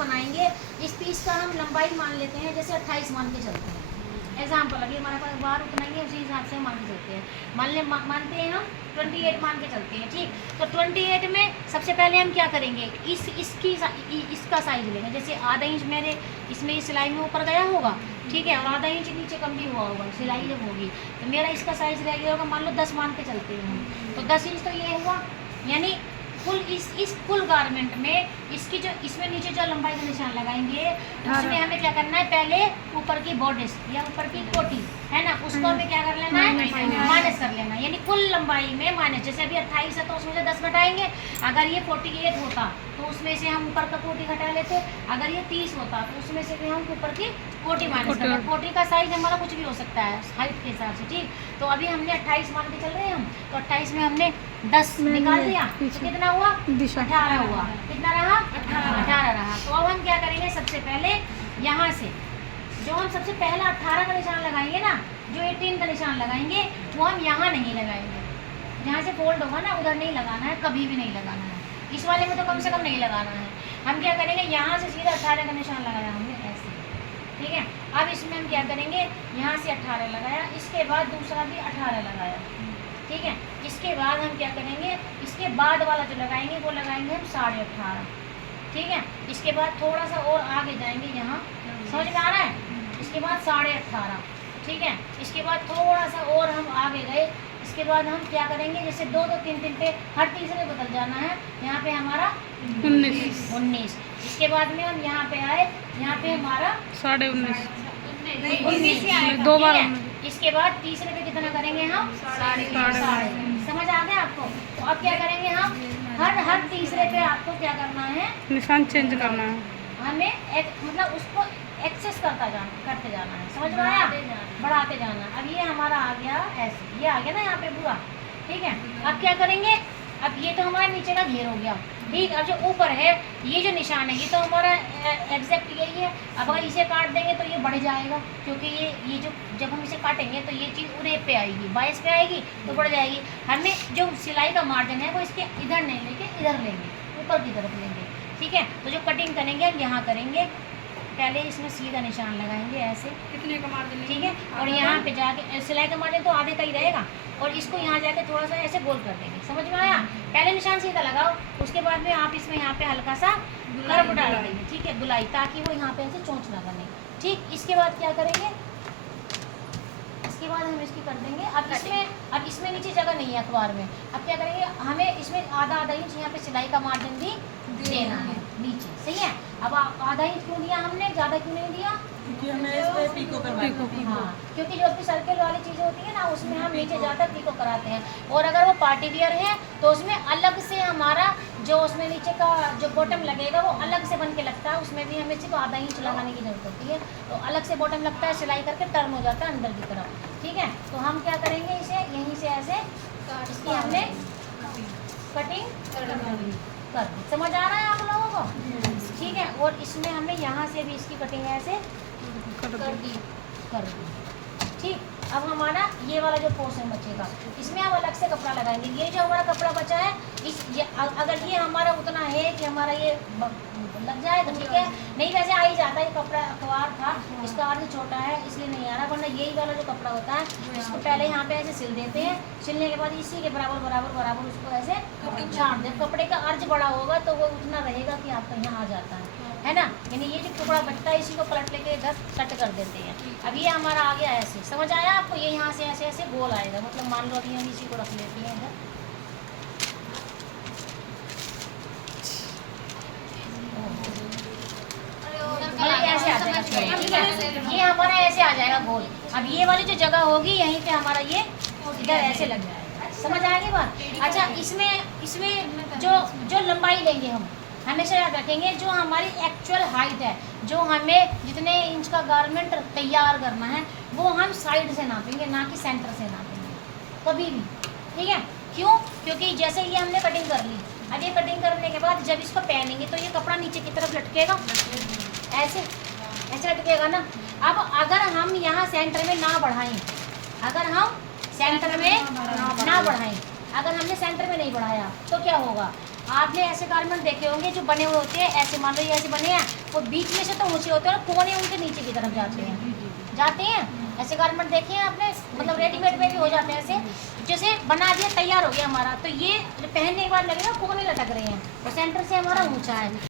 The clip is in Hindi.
बनाएंगे, इस पीस का हम लंबाई मान लेते हैं जैसे 28 मान के चलते हैं। एग्जाम्पल अभी हमारे पास बार उतना ही है, उसी हिसाब से मान के चलते हैं। मानते हैं हम 28 मान के चलते हैं, ठीक। तो 28 में सबसे पहले हम क्या करेंगे, इसका साइज लेंगे। जैसे आधा इंच मेरे इसमें इस सिलाई में ऊपर गया होगा, ठीक है, और आधा इंच नीचे कम भी हुआ होगा सिलाई जब होगी, तो मेरा इसका साइज रह गया होगा मान लो 10 मान के चलते हैं हम, तो 10 इंच तो ये हुआ। यानी फुल इस फुल गारमेंट में इसकी जो इसमें नीचे जो लंबाई का निशान लगाएंगे उसमें हमें क्या करना है, पहले ऊपर की बॉर्डर्स या ऊपर की कोटी है ना, उसको हमें क्या कर लेना है, माइनस कर लेना है। यानी कुल लंबाई में माइनस, जैसे अभी 28 है तो उसमें से 10 घटाएंगे। अगर ये 48 होता तो उसमें से हम ऊपर का कोटी घटा लेते। अगर ये 30 होता तो उसमें से भी हम ऊपर की कोटी माइनस करते। कोटी का साइज हमारा कुछ भी हो सकता है हाइट के हिसाब से, ठीक। तो अभी हमने 28 मान के चल रहे हैं हम, तो 28 में हमने 10 निकाल दिया तो कितना हुआ, 18 हुआ। कितना रहा, 18 रहा। तो अब हम क्या करेंगे, सबसे पहले यहाँ से जो हम सबसे पहला 18 का निशान लगाएंगे ना, जो 18 का निशान लगाएंगे वो हम यहाँ नहीं लगाएंगे, जहाँ से फोल्ड होगा ना उधर नहीं लगाना है, कभी भी नहीं लगाना है। इस वाले में तो कम से कम नहीं लगाना है। हम क्या करेंगे, यहाँ से सीधा 18 का निशान लगाया हमने ऐसे, ठीक है। अब इसमें हम क्या करेंगे, यहाँ से 18 लगाया, इसके बाद दूसरा भी 18 लगाया, ठीक है। इसके बाद हम क्या करेंगे, इसके बाद वाला जो लगाएंगे वो लगाएंगे हम 18.5, ठीक है। इसके बाद थोड़ा सा और आगे जाएंगे, यहाँ समझ में आ रहा है। इसके बाद 18.5, ठीक है। इसके बाद थोड़ा सा और हम आगे गए, इसके बाद हम क्या करेंगे, जैसे 2 2 3 3 पे हर तीसरे बदल जाना है। यहाँ पे हमारा 19। इसके बाद में हम यहाँ पे आए, यहाँ पे हमारा 19 दो बार। इसके बाद तीसरे पे कितना करेंगे हम, 3.5। समझ आ गया आपको। तो अब क्या करेंगे हम, हर तीसरे पे आपको क्या करना है, निशान चेंज करना है, हमें मतलब उसको एक्सेस करते जाना है। समझ में आया, बढ़ाते जाना। अब ये हमारा आ गया ऐसे, ये आ गया ना यहाँ पे पूरा, ठीक है। अब क्या करेंगे, अब ये तो हमारा नीचे का घेर हो गया, ठीक। अब जो ऊपर है ये जो निशान है ये तो हमारा एग्जैक्ट यही है। अब अगर इसे काट देंगे तो ये बढ़ जाएगा, क्योंकि ये जो जब हम इसे काटेंगे तो ये चीज़ उरे पे आएगी, 22 पे आएगी तो बढ़ जाएगी। हमें जो सिलाई का मार्जिन है वो इसके इधर नहीं लेके इधर लेंगे, ऊपर की तरफ लेंगे, ठीक है। तो जो कटिंग करेंगे हम यहाँ करेंगे, पहले इसमें सीधा निशान लगाएंगे ऐसे, कितने का मार्जिन, ठीक है। और यहाँ पे जाके सिलाई का मार्जिन तो आधे का ही रहेगा, और इसको यहाँ जाके थोड़ा सा ऐसे गोल कर देंगे। समझ में आया। पहले निशान सीधा लगाओ, उसके बाद में आप इसमें यहाँ पे हल्का सा कर्व डाल देंगे, ठीक है, गुलाई, ताकि वो यहाँ पे ऐसे चोंच ना बने, ठीक। इसके बाद क्या करेंगे, इसके बाद हम इसकी कर देंगे। अब इसमें नीचे जगह नहीं है अखबार में। अब क्या करेंगे, हमें इसमें आधा इंच यहाँ पे सिलाई का मार्जिन भी देना है नीचे, सही है। अब आधा इंच क्यों दिया हमने, ज़्यादा क्यों नहीं दिया, क्योंकि हमें इस पे पीको करवाना है। हाँ, क्योंकि जो अपनी सर्कल वाली चीज़ें होती है ना उसमें हम नीचे ज़्यादा पीको कराते हैं। और अगर वो पार्टी वियर है तो उसमें अलग से हमारा जो उसमें नीचे का जो बॉटम लगेगा वो अलग से बन के लगता है, उसमें भी हमें सिर्फ आधा इंच लगाने की जरूरत होती है। तो अलग से बॉटम लगता है, सिलाई करके टर्न हो जाता है अंदर की तरफ, ठीक है। तो हम क्या करेंगे, इसे यहीं से ऐसे इसकी हमने कटिंग कर दी। समझ आ रहा है आप लोगों को, ठीक है। और इसमें हमने यहाँ से भी इसकी कटिंग ऐसे कर दी, ठीक। अब हमारा ये वाला जो पोर्शन बचेगा इसमें हम अलग से कपड़ा लगाएंगे। ये जो हमारा कपड़ा बचा है अगर ये हमारा उतना है कि हमारा ये लग जाए तो ठीक है, नहीं वैसे आ ही जाता है। ये कपड़ा अखबार था, इसका अर्थ छोटा है इसलिए नहीं आ रहा, वरना यही वाला जो कपड़ा होता है इसको पहले यहाँ पे ऐसे सिल देते हैं। सिलने के बाद इसी के बराबर उसको ऐसे छाट दे। कपड़े का अर्ज बड़ा होगा तो वो उतना रहेगा कि आपका यहाँ आ जाता है ना। यानी ये जो टुकड़ा बचता है इसी को पलट लेके इधर कट कर देते हैं। अब ये हमारा आ गया ऐसे, समझ आया आपको। ये यहाँ से ऐसे ऐसे गोल आएगा, मतलब मान लो अभी हम इसी को रख लेते हैं इधर, ऐसे आ जाएगा, ठीक है। ये हमारा ऐसे आ जाएगा गोल। अब ये वाली जो जगह होगी यहीं पे हमारा ये इधर ऐसे लग जाएगा। समझ आ गई बात। अच्छा, इसमें जो लंबाई लेंगे हम हमेशा याद रखेंगे, जो हमारी एक्चुअल हाइट है, जो हमें जितने इंच का गारमेंट तैयार करना है वो हम साइड से नापेंगे, ना कि सेंटर से नापेंगे कभी भी, ठीक है। क्यों? क्योंकि जैसे ये हमने कटिंग कर ली, अब ये कटिंग करने के बाद जब इसको पहनेंगे तो ये कपड़ा नीचे की तरफ लटकेगा, ऐसे लटकेगा ना। अब अगर हम यहाँ सेंटर में ना बढ़ाएं, अगर हम सेंटर में ना बढ़ाएं, अगर हमने सेंटर में नहीं बढ़ाया तो क्या होगा, आपने ऐसे गारमेंट देखे होंगे जो बने हुए होते हैं ऐसे, मान लो ये ऐसे बने हैं, वो बीच में से तो ऊंचे होते हैं और कोने उनके नीचे की तरफ जाते हैं ऐसे गारमेंट देखे हैं आपने, मतलब रेडीमेड में भी हो जाते हैं ऐसे, जैसे बना दिया तैयार हो गया हमारा, तो ये पहनने के बाद लगेगा कोने लटक रहे हैं और सेंटर से हमारा ऊंचा है।